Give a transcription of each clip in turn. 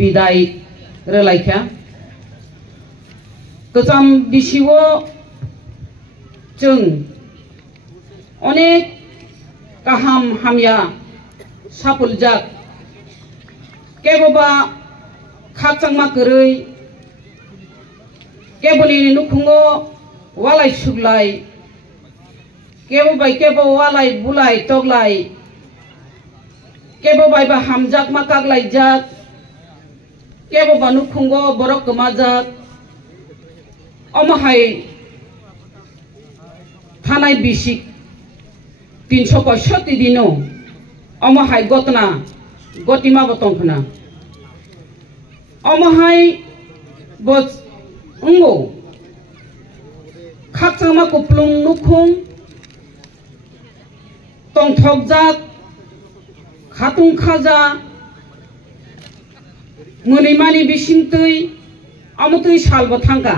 बिदाय रोलायखा गोजाम बिसिवो जों अनेक गाहाम हामया साफुलजाक केबोबा खाचांमा गोरै केबोनि नुखुंगो वालाय सुगलाय केबोबाय केबो वालाय बुलाय तगलाय केबोबाय बा हामजाक मा कागलाय जाक केबोबा नुखुंगो बरक गमाजाक अमहाय थानाय बिसिक 365 दिनो अमहाय गतना गतिमा बतंखना अमहाय बस उंगो खाचांमा कुप्लुं नुखुं तंथकजाक खातुं खाजा मुनिमानि बिसिंतै अमुतै सालबो थांगा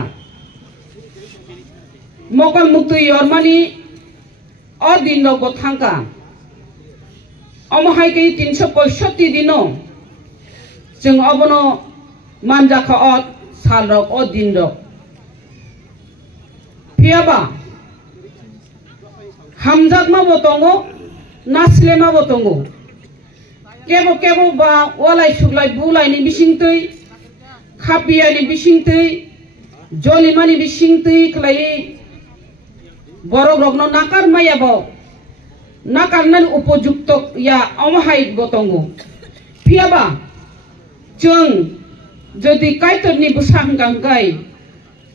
मकल मुक्तै यरमानि अदिन बो थांगा अमहाय के 365 दिनो जों अबनो मानजाखा अ साल रक अदिन रक फियाबा हामजाक मा बतंगो नासले मा बतंगो केबो केबो बा वालाय सुगलाय बुलायनि बिसिंतै खापियानि बिसिंतै जलिमानि बिसिंतै खलाय बरक रगनो नाकार मायाबो नाकारनान उपयुक्त या अमहाय बतंगो फियाबा जों जदि कायतरनि बुसांगांगाय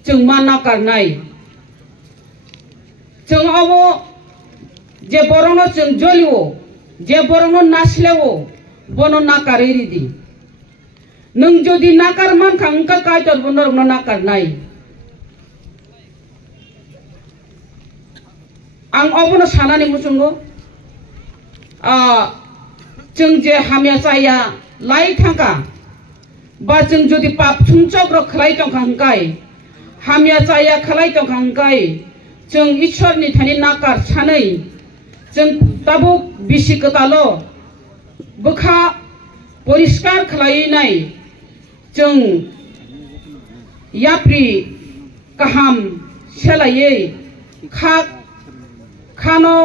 जों मा नाकारनाय जों अबो जे बरनो जों जलिवो जे बरनो नासलेवो बनो नाकारै रिदि नों जदि नाकार मान खांका कायतर बनरनो नाकारनाय आं अबनो सानानि मुसुंगो जों जे हामिया जाया लाई थांगा बा जों जदि पाप सुंचग्र खलाय तंखांगाय हामिया जाया खलाय तंखांगाय जों ईश्वरनि थानि नाकार सानै जों दाबो बिसि कतालो बखा परिष्कार खलायनाय जों याप्रि गाहाम सेलायै खानो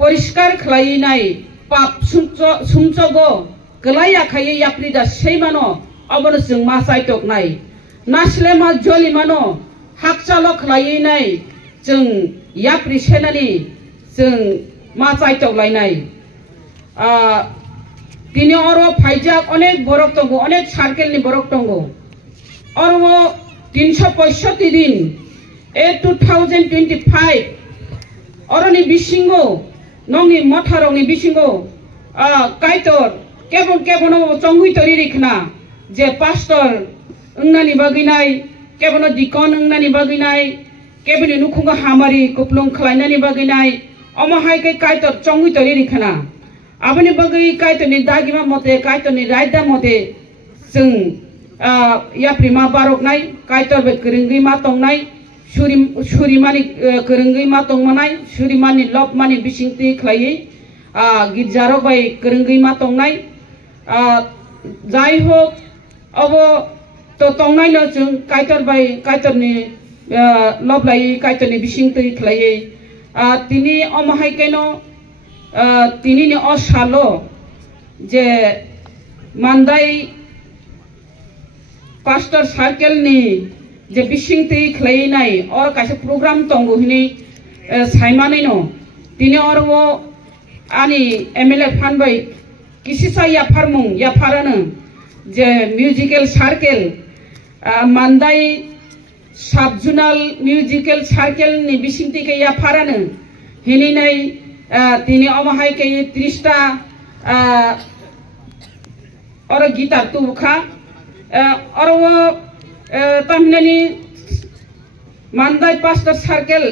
परिष्कार खलायनाय पाप सुंचगो गलाय आखायै याप्रि दा सैमानो अबनो जों मा साइतकनाय नासले मा जलिमानो हाकचालो खलायनाय जों याप्रि सेनानि जों मा चाइतकलायनाय दिनै अरो फाइजाक अनेक बरक दंगो अनेक सार्केलनि बरक दंगो अरो 365 दिन 2025 अरनि बिसिंगो नंनि मथारंनि बिसिंगो कायतर केबन केबन चंगुइ तरि रिखना जे पास्टर अंनानि बगिनाय केबन दिकन अंनानि बगिनाय केबनि नुखुंगा हामारि कुप्लुं खलायनानि बगिनाय अमहाय के कायतर चंगुइ तरि रिखना आबनि बगै कायतरनि दागिमा मते कायतरनि रायदा मते जों याप्रिमा बारकनाय कायतर बे करंगै मा तंनाय सुरिमानि करंगै मा तंमनाय सुरिमानि लबमानि बिसिंति खलायै गिरजारो बाय करंगै मा तंनाय जाय होक अब तो तंनाय न जों कायतर बाय कायतरनि लबलायै कायतरनि बिसिंति खलायै तिनी अमहाय केनो तिनी ने असालो जे मानदाय पास्टर सार्केल नि जे बिसिंति खलायनाय और कासे प्रोग्राम तंगो हिनि साइमानै न तिनी और वो आनी एमएलए फानबाय किसिसा या फारमुं या फारानो जे म्यूजिकल सार्केल मानदाय साबजुनाल म्यूजिकल सार्केल नि बिसिंति के या फारानो हिनि नै तिनी अमहाय के 30टा और गिटार तुखा और वो तमनेनी मानदाय पास्टर सार्केल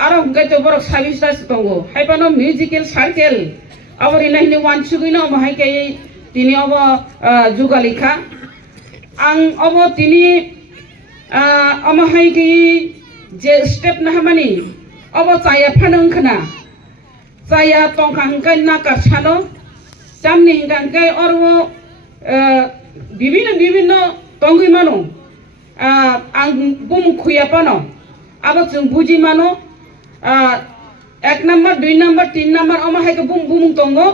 आरो हंगाय तो बरक 27टा दंगो हायबानो म्यूजिकल सार्केल अबरि नायनि वान सुगैनो अमहाय के तिनी अब जुगालिखा आं अब तिनी अमहाय के जे स्टेप नाहामानि अब चाया फानंखना चाया तंखांगाय नाकार सानो Samni hingga kai orwo বিভিন্ন tongui mano ang bum khuya pano abo jeng buji mano 1 number 2 number 3 number ama hai ke bum tongo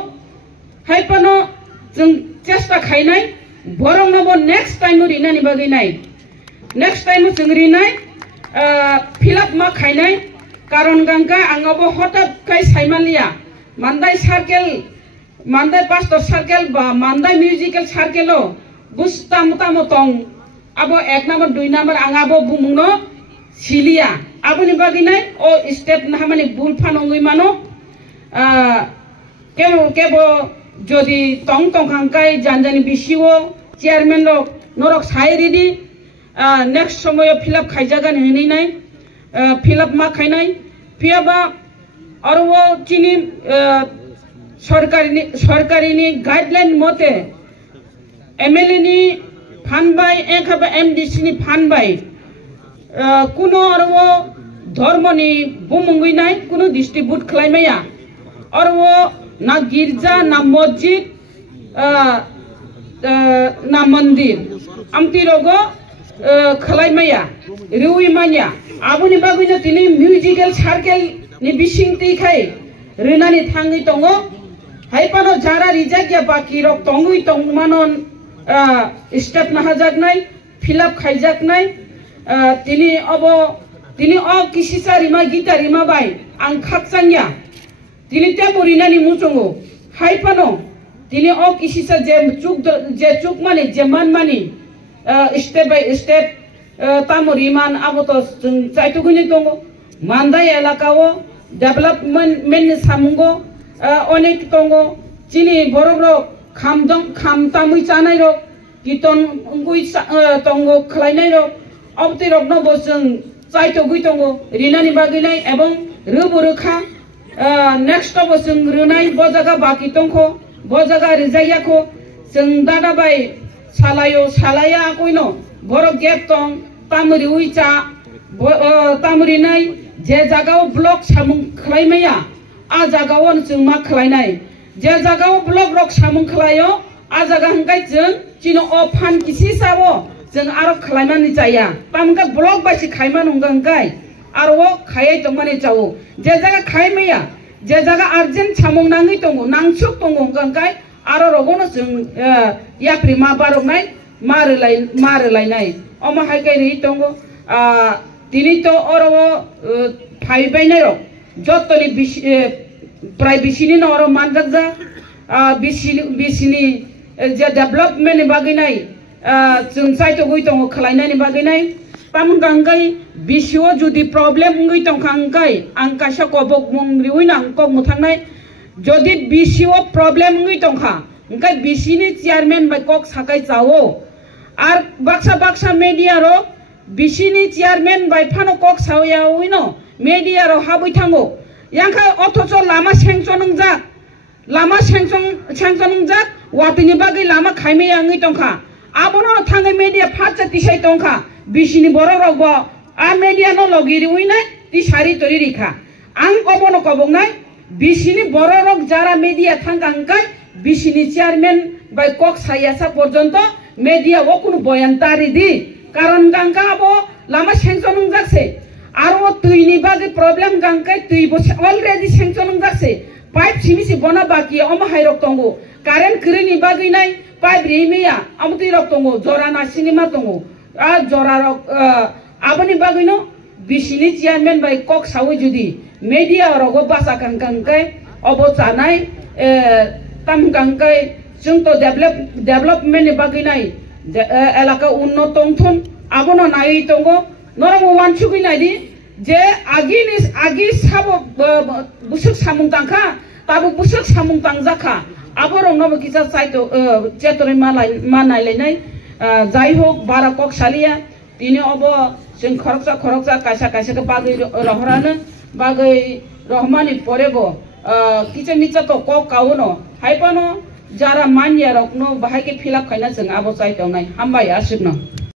hai pano jeng chesta khainai borong no bo next time rina ni bagi nai next time jeng rinai fill up ma khainai karon gangka angabo hotat kai saimalia mandai circle mandai pastor circle ba mandai musical circle o busta mutamotong abo 1 number 2 number angabo bumungno silia aboni baginai o step na hamani bulfanongui mano kebo jodi tong hangkai janjani bisiwo chairman lok norok sairidi next somoyo fill up khaijagan hini nai fill up ma khainai piaba arwo chini সরকারি ni guideline mote MLA ni fund বাই একবা MDC ni fund বাই কোনো আরো ধর্মনি বুমঙ্গই নাই কোনো distribute খাইমায়া আরো না গির্জা না মসজিদ না মন্দির আমতি রগো খাইমায়া রিউই মানিয়া আবুনি বাগুইনা তিনি musical circle ni bisingti khai rinani thangi tongo haipano jara rijagya baki rok tongui tongmanon step na hajak nai fill up khaijak nai tini o kisisa rima gita rima bai ang khakchangya tini temo rinani muchongo haipano tini o kisisa je chuk mani je man mani step by step tamoriman aboto chaituguni tongo mandai elakao development men samungo onek tongo chini borobro khamtamui chanai rok kiton ungui tongo khlainai rok obti rok no bosung chaitogui tongo rinani baginai ebong ruburukha next bosung runai bojaga baki tongkho bojaga rijayako jeng dada bai salaya koino borok gap tong tamuri uicha tamuri nai je jagao block samung khlaimaya a jagao jeng ma khlainai je jagao block rok samung khlayo a jaga hangkai jeng chino o phan kisi sabo jeng aro khlaimani jaya tamga block baisi khaimanu hangkai aro khayai tongmani chao je jaga khaimaya je jaga urgent samung nangi tongo nangchuk tongo hangkai aro rogono jeng yapri ma barok nai marelai nai oma haikai ri tongo tini to oro phaibai nai rok jotoni prai bisini no oro manjakja bisini je development ni baginai jeng chaitogui tongo khlainai ni baginai tamung gangkai bisio jodi problem ngui tongkhangkai ang kaisa kobok mungriui nang kok muthangnai jodi bisio problem ngui tongkha ngkai bisini chairman bai kok sakai chao ar baksa media ro bisini chairman bai phano kok saoya uino media ro habui thango yangkai othocho lama sengchonungjak watini bagi lama khaime yangi tongkha abono thangai media phatcha tisai tongkha bisini borok rok bo a media no logiri uina ti sari tori rikha ang obono kobongnai bisini borok rok jara media thangangkai bisini chairman bai kok sayasa porjonto media o kono boyan tari di karon gangka abo lama sengchonungjak aro tuini bagi problem gangkai tui bo already sengchonungjak pipe simisi bona baki oma hairok tongo current krini bagi nai pipe remeya amti rok tongo jora na sinima tongo a jora rok abani bagi no bisini chairman bai kok sawi judi media rogo basa kangkai obo chanai tam gangkai jungto development bagi nai elaka unnot tongthon abono nai tongo noramo wansugui nai di je agi sabo busuk samung tangkha tabo busuk samung tangjaka aborong no kisa saito chetore manai lenai jai hok bara kok salia tini obo jeng khoroksa kaisa ke bagi rohrana bagi rohmani porebo kicha to kok kauno haipano jara manya rok no bahai ke fill up khaina jeng abo chai tongnai hambai asibno